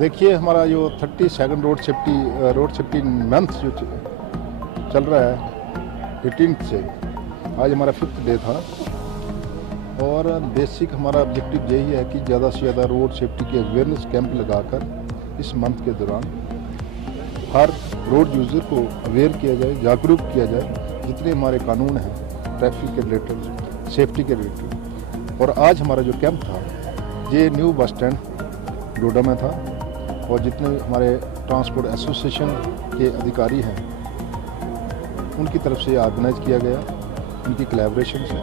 देखिए, हमारा जो 32nd रोड सेफ्टी मंथ जो चल रहा है 18th से, आज हमारा 5th डे था और बेसिक हमारा ऑब्जेक्टिव यही है कि ज़्यादा से ज़्यादा रोड सेफ्टी के अवेयरनेस कैंप लगाकर इस मंथ के दौरान हर रोड यूज़र को अवेयर किया जाए, जागरूक किया जाए जितने हमारे कानून हैं ट्रैफिक के रिलेटेड, सेफ्टी के रिलेटेड। और आज हमारा जो कैंप था ये न्यू बस स्टैंड डोडा में था और जितने हमारे ट्रांसपोर्ट एसोसिएशन के अधिकारी हैं उनकी तरफ से ऑर्गेनाइज किया गया, उनकी कोलैबोरेशन से।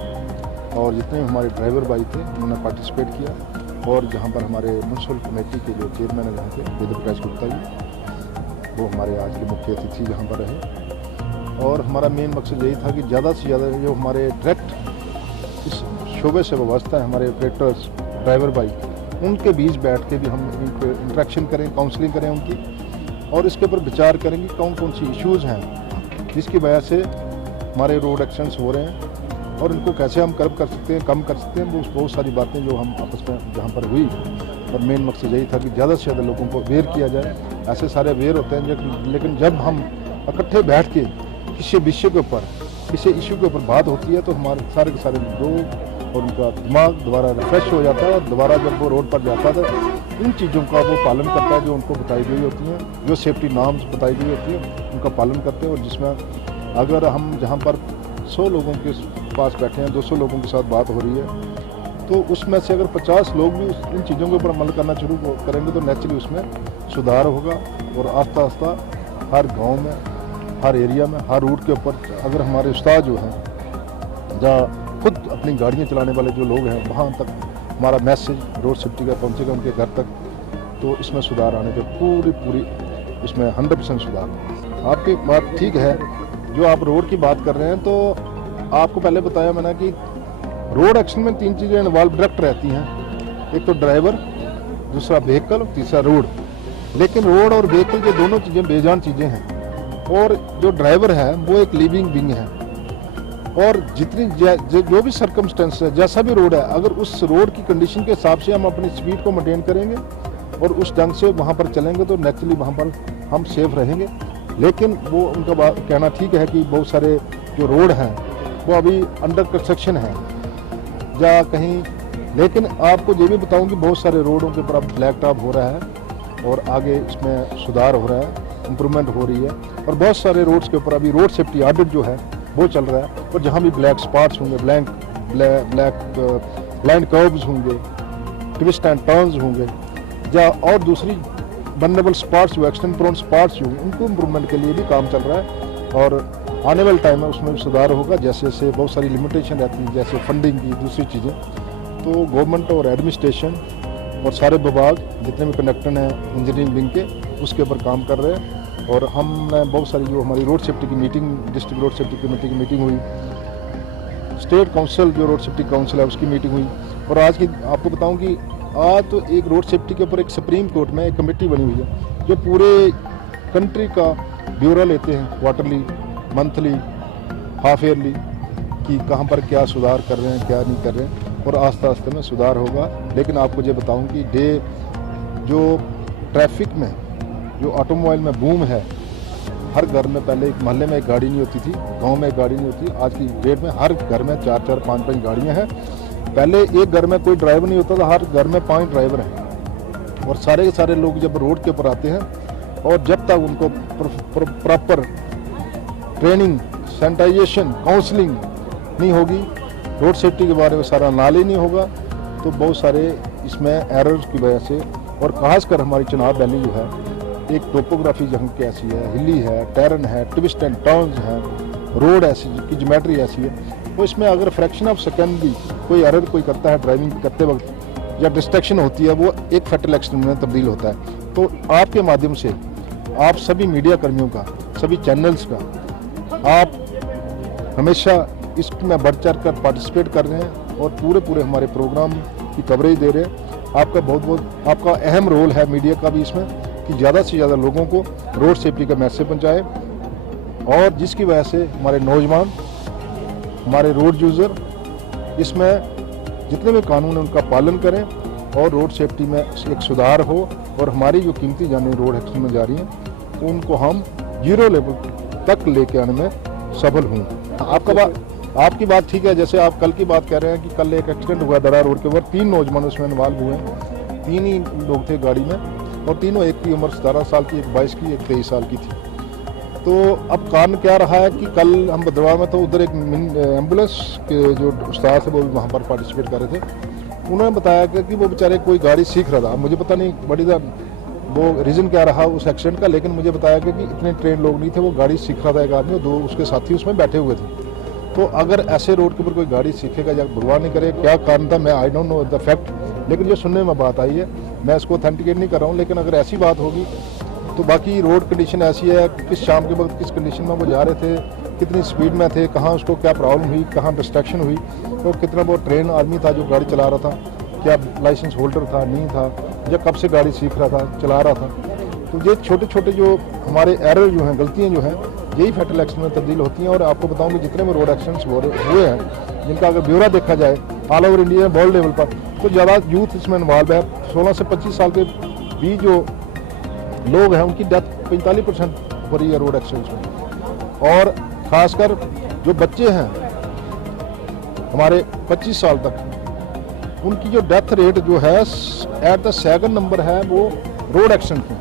और जितने हमारे ड्राइवर भाई थे उन्होंने पार्टिसिपेट किया और जहां पर हमारे म्यूनसिपल कमेटी के जो चेयरमैन हैं जहाँ पे वेद प्रकाश गुप्ता जी, वो हमारे आज के मुख्य अतिथि जहाँ पर रहे। और हमारा मेन मकसद यही था कि ज़्यादा से ज़्यादा जो हमारे डायरेक्ट इस शोबे से वाबस्ता है हमारे ऑपरेटर्स, ड्राइवर भाई, उनके बीच बैठ के भी हम इंटरेक्शन करें, काउंसलिंग करें उनकी, और इसके ऊपर विचार करें कि कौन कौन सी इश्यूज़ हैं जिसकी वजह से हमारे रोड एक्सीडेंट्स हो रहे हैं और इनको कैसे हम कम कर सकते हैं। वो बहुत सारी बातें जो हम आपस में जहाँ पर हुई, और मेन मकसद यही था कि ज़्यादा से ज़्यादा लोगों को अवेयर किया जाए। ऐसे सारे अवेयर होते हैं लेकिन जब हम इकट्ठे बैठ के किसी विषय के ऊपर, किसी इशू के ऊपर बात होती है तो हमारे सारे के सारे लोग और उनका दिमाग दोबारा रिफ्रेश हो जाता है और दोबारा जब वो रोड पर जाता है इन चीज़ों का वो पालन करता है जो उनको बताई गई होती हैं, जो सेफ्टी नॉर्म्स बताई गई होती है उनका पालन करते हैं। और जिसमें अगर हम जहाँ पर 100 लोगों के पास बैठे हैं, 200 लोगों के साथ बात हो रही है, तो उसमें से अगर 50 लोग भी इन चीज़ों के ऊपर अमल करना शुरू करेंगे तो नेचुरली उसमें सुधार होगा। और आस्ता आस्ता हर गाँव में, हर एरिया में, हर रूट के ऊपर अगर हमारे उस्ताद जो हैं, जहाँ खुद अपनी गाड़ियाँ चलाने वाले जो लोग हैं, वहाँ तक हमारा मैसेज रोड सेफ्टी का पहुँचेगा उनके घर तक, तो इसमें सुधार आने पे पूरी इसमें 100% सुधार। आपकी बात ठीक है, जो आप रोड की बात कर रहे हैं, तो आपको पहले बताया मैंने कि रोड एक्शन में 3 चीज़ें इन्वॉल्व डायरेक्ट रहती हैं, एक तो ड्राइवर, दूसरा व्हीकल, तीसरा रोड। लेकिन रोड और व्हीकल ये दोनों चीज़ें बेजान चीज़ें हैं और जो ड्राइवर है वो एक लिविंग बीइंग है और जितनी जो भी सर्कमस्टेंस है, जैसा भी रोड है, अगर उस रोड की कंडीशन के हिसाब से हम अपनी स्पीड को मेंटेन करेंगे और उस ढंग से वहाँ पर चलेंगे तो नेचुरली वहाँ पर हम सेफ रहेंगे। लेकिन वो उनका कहना ठीक है कि बहुत सारे जो रोड हैं वो अभी अंडर कंस्ट्रक्शन है या कहीं, लेकिन आपको ये भी बताऊँ कि बहुत सारे रोडों के ऊपर अब ब्लैक टॉप हो रहा है और आगे इसमें सुधार हो रहा है, इम्प्रूवमेंट हो रही है। और बहुत सारे रोड्स के ऊपर अभी रोड सेफ्टी ऑडिट जो है वो चल रहा है और जहाँ भी ब्लैक स्पॉट्स होंगे, ब्लैक लैंड कर्व्स होंगे, ट्विस्ट एंड टर्न्स होंगे या और दूसरी वल्नरेबल स्पॉट्स जो एक्सीडेंट प्रोन स्पॉट्स होंगे, उनको इम्प्रूवमेंट के लिए भी काम चल रहा है और आने वाले टाइम में उसमें भी सुधार होगा। जैसे जैसे बहुत सारी लिमिटेशन रहती है, जैसे फंडिंग की, दूसरी चीज़ें, तो गवर्नमेंट और एडमिनिस्ट्रेशन और सारे विभाग जितने भी कनेक्टेड हैं इंजीनियरिंग विंग के, उसके ऊपर काम कर रहे हैं। और हमने बहुत सारी जो हमारी रोड सेफ्टी की meeting, district road safety committee की मीटिंग हुई, स्टेट काउंसिल जो रोड सेफ्टी काउंसिल है उसकी मीटिंग हुई। और आज की आपको बताऊं कि आज तो एक रोड सेफ्टी के ऊपर एक सुप्रीम कोर्ट में एक कमेटी बनी हुई है जो पूरे कंट्री का ब्यौरा लेते हैं, क्वार्टरली, मंथली, हाफ ईयरली, कि कहाँ पर क्या सुधार कर रहे हैं, क्या नहीं कर रहे हैं, और आस्ता आस्ता में सुधार होगा। लेकिन आपको ये बताऊँ कि जो ट्रैफिक में जो ऑटोमोबाइल में बूम है, हर घर में पहले एक मोहल्ले में एक गाड़ी नहीं होती थी, गांव में एक गाड़ी नहीं होती, आज की डेट में हर घर में 4-4, 5-5 गाड़ियां हैं। पहले एक घर में कोई ड्राइवर नहीं होता था, हर घर में 5 ड्राइवर हैं। और सारे के सारे लोग जब रोड के ऊपर आते हैं और जब तक उनको प्रॉपर ट्रेनिंग, सैनिटाइजेशन, काउंसलिंग नहीं होगी, रोड सेफ्टी के बारे में सारा नॉलेज नहीं होगा, तो बहुत सारे इसमें एरर्स की वजह से, और खासकर हमारी चनाब वैली जो है, एक टोपोग्राफी जहाँ की ऐसी है, हिली है, टैरन है, ट्विस्ट एंड टर्न्स हैं, रोड ऐसी की ज्योमेट्री ऐसी है, तो इसमें अगर फ्रैक्शन ऑफ सेकंड भी कोई एरर कोई करता है ड्राइविंग करते वक्त या डिस्ट्रैक्शन होती है, वो एक फैटल एक्सीडेंट में तब्दील होता है। तो आपके माध्यम से आप सभी मीडिया कर्मियों का, सभी चैनल्स का, आप हमेशा इसमें बढ़ चढ़ कर पार्टिसिपेट कर रहे हैं और पूरे हमारे प्रोग्राम की कवरेज दे रहे हैं। आपका बहुत आपका अहम रोल है मीडिया का भी इसमें कि ज़्यादा से ज़्यादा लोगों को रोड सेफ्टी का मैसेज पहुँचाए और जिसकी वजह से हमारे नौजवान, हमारे रोड यूज़र इसमें जितने भी कानून हैं उनका पालन करें और रोड सेफ्टी में एक सुधार हो और हमारी जो कीमती जानें रोड एक्सीडेंट में जा रही हैं उनको हम 0 लेवल तक लेके आने में सफल हूँ। आपकी बात ठीक है। जैसे आप कल की बात कह रहे हैं कि कल एक एक्सीडेंट हुआ दरा रोड के ऊपर, 3 नौजवान उसमें इन्वॉल्व हुए हैं, 3 ही लोग थे गाड़ी में और तीनों, एक की उम्र 17 साल की, एक 22 की, एक 23 साल की थी। तो अब कारण क्या रहा है कि कल हम भद्रवाह में, तो उधर एक एम्बुलेंस के जो उस्ताद थे वो भी वहाँ पर पार्टिसिपेट कर रहे थे। उन्होंने बताया कि वो बेचारे कोई गाड़ी सीख रहा था। मुझे पता नहीं बड़ी वो रीज़न क्या रहा उस एक्सीडेंट का, लेकिन मुझे बताया कि इतने ट्रेन लोग नहीं थे, वो गाड़ी सीख रहा था एक आदमी और 2 उसके साथी उसमें बैठे हुए थे। तो अगर ऐसे रोड के ऊपर कोई गाड़ी सीखेगा या भगवान नहीं करे क्या कारण था, मैं I don't know the fact, लेकिन जो सुनने में बात आई है, मैं इसको ऑथेंटिकेट नहीं कर रहा हूँ, लेकिन अगर ऐसी बात होगी तो बाकी रोड कंडीशन ऐसी है, किस शाम के वक्त किस कंडीशन में वो जा रहे थे, कितनी स्पीड में थे, कहाँ उसको क्या प्रॉब्लम हुई, कहाँ डिस्ट्रैक्शन हुई, तो कितना वो ट्रेन आदमी था जो गाड़ी चला रहा था, क्या लाइसेंस होल्डर था, नहीं था, या कब से गाड़ी सीख रहा था, चला रहा था। तो ये छोटे छोटे जो हमारे एरर जो हैं, गलतियाँ जो हैं, यही फैटल एक्सीडेंट में तब्दील होती हैं। और आपको बताऊं कि जितने भी रोड एक्सीडेंट्स हुए हैं, जिनका अगर ब्यौरा देखा जाए all over India world level पर, तो ज़्यादा यूथ इसमें इन्वॉल्व है। 16 से 25 साल के बीच जो लोग हैं उनकी डेथ 45% हो रही है रोड एक्सीडेंट्स में। और ख़ासकर जो बच्चे हैं हमारे 25 साल तक, उनकी जो डेथ रेट जो है एट द 2nd नंबर है वो रोड एक्सीडेंट में।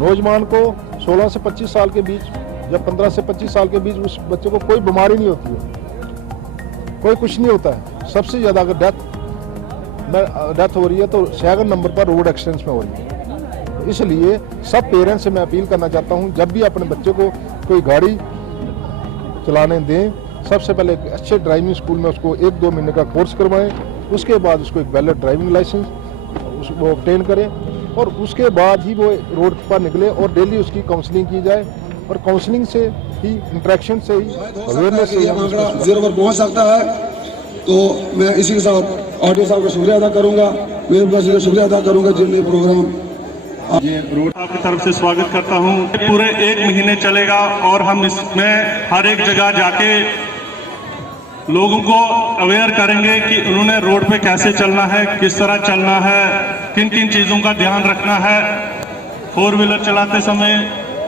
नौजवान को 16 से 25 साल के बीच या 15 से 25 साल के बीच उस बच्चे को कोई बीमारी नहीं होती है, कोई कुछ नहीं होता है। सबसे ज़्यादा अगर डेथ हो रही है तो 2nd नंबर पर रोड एक्सीडेंट्स में हो रही है। इसलिए सब पेरेंट्स से मैं अपील करना चाहता हूं, जब भी अपने बच्चे को कोई गाड़ी चलाने दें, सबसे पहले एक अच्छे ड्राइविंग स्कूल में उसको 1-2 महीने का कोर्स करवाएं, उसके बाद उसको एक वैलिड ड्राइविंग लाइसेंस वो ऑब्टेन करें और उसके बाद ही वो रोड पर निकले और डेली उसकी काउंसलिंग की जाए। और काउंसलिंग से ही, इंटरेक्शन से ही, अवेयरनेस से ही 0 पर पहुंच सकता है। तो मैं इसी के साथ ऑडियो साहब का शुक्रिया अदा करूंगा, मेरे पास शुक्रिया अदा करूंगा जिन्होंने प्रोग्राम ये रोड आपकी तरफ से स्वागत करता हूं। पूरे 1 महीने चलेगा और हम इसमें हर एक जगह जाके लोगों को अवेयर करेंगे कि उन्होंने रोड पे कैसे चलना है, किस तरह चलना है, किन किन चीज़ों का ध्यान रखना है, 4 व्हीलर चलाते समय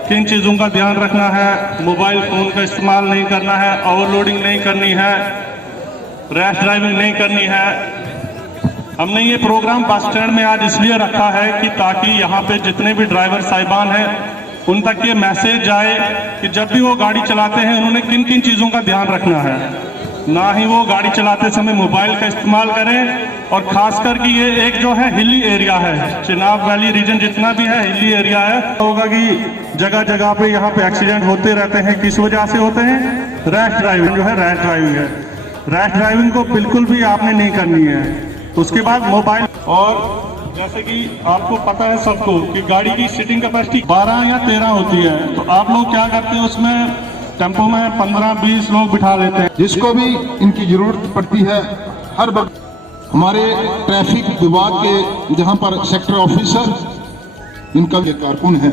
किन चीज़ों का ध्यान रखना है, मोबाइल फ़ोन का इस्तेमाल नहीं करना है, ओवरलोडिंग नहीं करनी है, रैश ड्राइविंग नहीं करनी है। हमने ये प्रोग्राम बस स्टैंड में आज इसलिए रखा है कि ताकि यहाँ पे जितने भी ड्राइवर साहिबान हैं उन तक ये मैसेज जाए कि जब भी वो गाड़ी चलाते हैं उन्होंने किन किन चीज़ों का ध्यान रखना है। ना ही वो गाड़ी चलाते समय मोबाइल का इस्तेमाल करें, और खासकर कि ये एक जो है हिली एरिया है, चिनाब वैली रीजन जितना भी है हिली एरिया है। होगा कि जगह जगह पे यहाँ पे एक्सीडेंट होते रहते हैं। किस वजह से होते हैं? रैश ड्राइविंग जो है, रैश ड्राइविंग है। रैश ड्राइविंग को बिल्कुल भी आपने नहीं करनी है। उसके बाद मोबाइल, और जैसे कि आपको पता है सबको कि गाड़ी की सीटिंग कैपेसिटी 12 या 13 होती है, तो आप लोग क्या करते हैं उसमें टेम्पो में 15-20 लोग बिठा लेते हैं। जिसको भी इनकी जरूरत पड़ती है, हर वक्त हमारे ट्रैफिक विभाग के जहां पर सेक्टर ऑफिसर, इनका जो कारकुन है,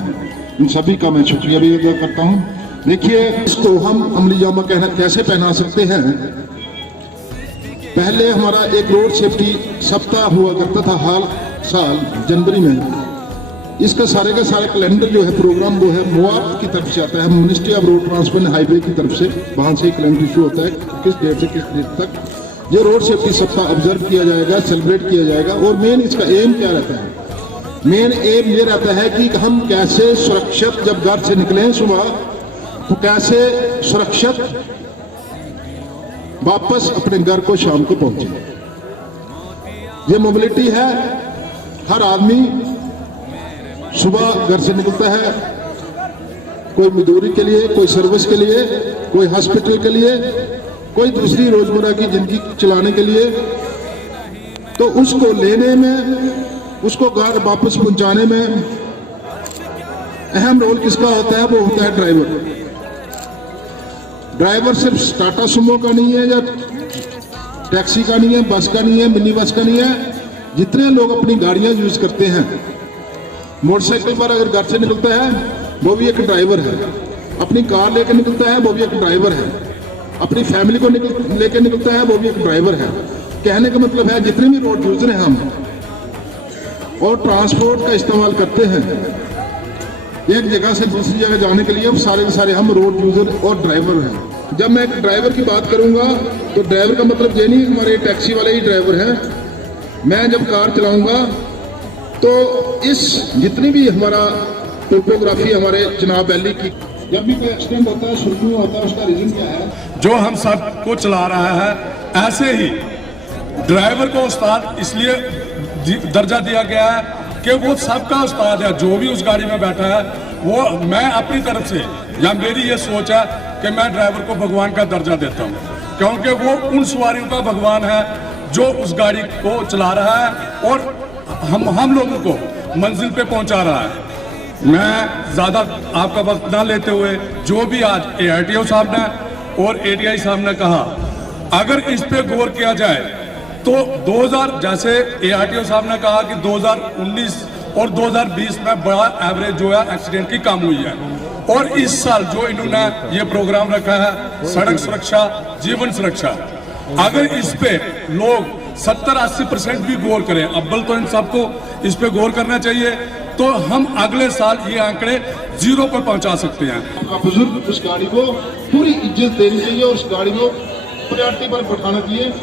इन सभी का मैं शुक्रिया भी अदा करता हूं। देखिए, इसको हम अमली जामा कैसे पहना सकते हैं। पहले हमारा एक रोड सेफ्टी सप्ताह हुआ करता था हर साल जनवरी में। इसका सारे का सारे कैलेंडर जो है, प्रोग्राम वो है मुआफ की तरफ से आता है, ministry of road transport and highway की तरफ से, वहाँ से कैलेंडर इशू होता है किस डेट से किस डेट तक ये रोड सेफ्टी सप्ताह ऑब्जर्व किया जाएगा, सेलिब्रेट किया जाएगा। और मेन इसका एम क्या रहता है? मेन एम ये रहता है कि हम कैसे सुरक्षित, जब घर से निकलें सुबह, तो कैसे सुरक्षित वापस अपने घर को शाम को पहुंचे। ये मोबिलिटी है। हर आदमी सुबह घर से निकलता है, कोई मजदूरी के लिए, कोई सर्विस के लिए, कोई हॉस्पिटल के लिए, कोई दूसरी रोजमर्रा की जिंदगी चलाने के लिए। तो उसको लेने में, उसको घर वापस पहुंचाने में अहम रोल किसका होता है? वो होता है ड्राइवर। ड्राइवर सिर्फ टाटा सुमो का नहीं है, या टैक्सी का नहीं है, बस का नहीं है, मिनी बस का नहीं है। जितने लोग अपनी गाड़ियां यूज करते हैं, मोटरसाइकिल पर अगर घर से निकलता है वो भी एक ड्राइवर है, अपनी कार लेकर निकलता है वो भी एक ड्राइवर है, अपनी फैमिली को लेकर निकलता है वो भी एक ड्राइवर है। कहने का मतलब है जितने भी रोड यूजर हैं हम, और ट्रांसपोर्ट का इस्तेमाल करते हैं एक जगह से दूसरी जगह जाने के लिए, सारे के सारे हम रोड यूजर और ड्राइवर हैं। जब मैं एक ड्राइवर की बात करूंगा तो ड्राइवर का मतलब ये नहीं हमारे टैक्सी वाले ही ड्राइवर हैं। मैं जब कार चलाऊंगा तो इस जितनी भी हमारा टोपोग्राफी हमारे चिनाब वैली की, जब भी कोई एक्सीडेंट होता है, शुरू होता है, उसका रीजन क्या है? जो हम सबको चला रहा है, ऐसे ही ड्राइवर को उस्ताद इसलिए दर्जा दिया गया है कि वो सबका उस्ताद है। जो भी उस गाड़ी में बैठा है, वो मैं अपनी तरफ से या मेरी ये सोच है कि मैं ड्राइवर को भगवान का दर्जा देता हूँ, क्योंकि वो उन सवारियों का भगवान है जो उस गाड़ी को चला रहा है और हम लोगों को मंजिल पे पहुंचा रहा है। मैं ज़्यादा आपका वक्त ना लेते हुए, जो भी आज ARTO साहब ने और ATI साहब ने कहा, अगर इस पे गौर किया जाए तो 2000 जैसे ARTO साहब ने कहा कि 2019 और 2020 में बड़ा एवरेज जो है एक्सीडेंट की कम हुई है, और इस साल जो इन्होंने ये प्रोग्राम रखा है सड़क सुरक्षा जीवन सुरक्षा, अगर इस पे लोग 70-80% भी गौर करें, अव्वल तो इन सबको इस पे गौर करना चाहिए, तो हम अगले साल ये आंकड़े 0 पर पहुंचा सकते हैं। आपका बुजुर्ग उस गाड़ी को पूरी इज्जत देनी चाहिए और उस गाड़ी को प्रायोरिटी पर बैठाना चाहिए।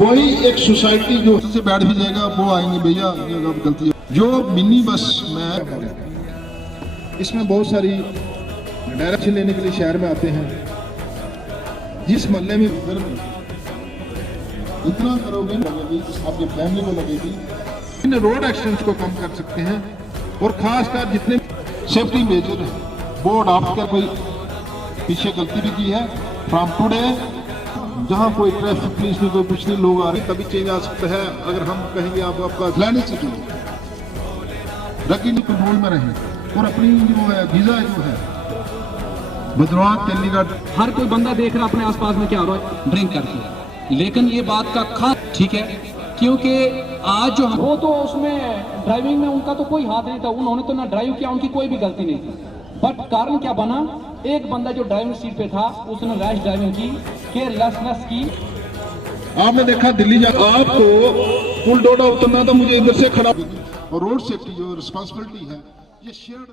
वही एक सोसाइटी जो से बैठ भी जाएगा, वो आएंगे भैया ये गलती है। जो मिनी बस में इसमें बहुत सारी डायरेक्शन लेने के लिए शहर में आते हैं, जिस मोहल्ले में इतना करोगे लगेगी, आपकी फैमिली को लगेगी। इन रोड एक्सीडेंट्स को कम कर सकते हैं और खासकर जितने सेफ्टी मेजर है वो अडॉप्ट कर, कोई पीछे गलती भी की है फ्रॉम टुडे, जहाँ कोई ट्रैफिक पुलिस में कोई कुछ नहीं लोग आ रहे, तभी चेंज आ सकता है। अगर हम कहेंगे आप आपका लैंड से रखी कंट्रोल में रहें और अपनी जो है वीजा जो है भद्रवाह चंडीगढ़, हर कोई बंदा देख रहा अपने आसपास में क्या हो रहा है ड्रिंक करके, लेकिन ये बात का खास ठीक है, क्योंकि आज जो वो तो उसमें ड्राइविंग में उनका तो कोई हाथ नहीं था, उन्होंने तो ना ड्राइव किया, उनकी कोई भी गलती नहीं थी, बट कारण क्या बना, एक बंदा जो ड्राइविंग सीट पे था उसने रैश ड्राइविंग की, केयरलेसनेस की। आपने देखा दिल्ली जा आपको पुल डोडा उतरना था, मुझे इधर से खड़ा, और रोड सेफ्टी जो रिस्पॉन्सिबिलिटी है ये शेयर्ड